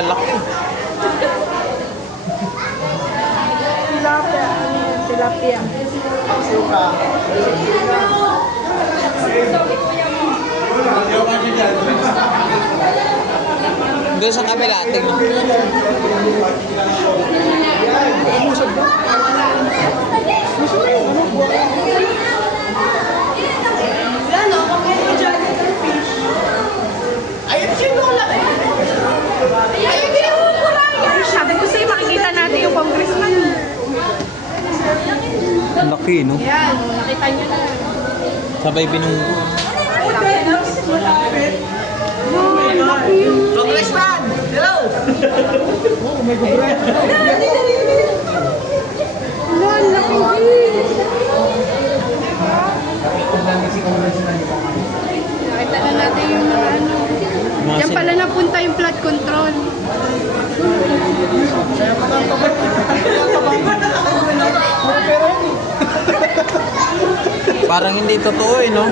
lalaki. Tilapia. Tilapia. Doon sa kabila, tingnan. Ayun, sino lang eh? Ayun, sino lang eh? Sabi ko sa'yo, makikita natin yung congressman. Ang laki, no? Yan, nakita niyo na. Sabay binunggo. Congressman! Hello! Nakita na natin yung ano. Diyan pala napunta yung flood control. Parang hindi totoo, eh, no?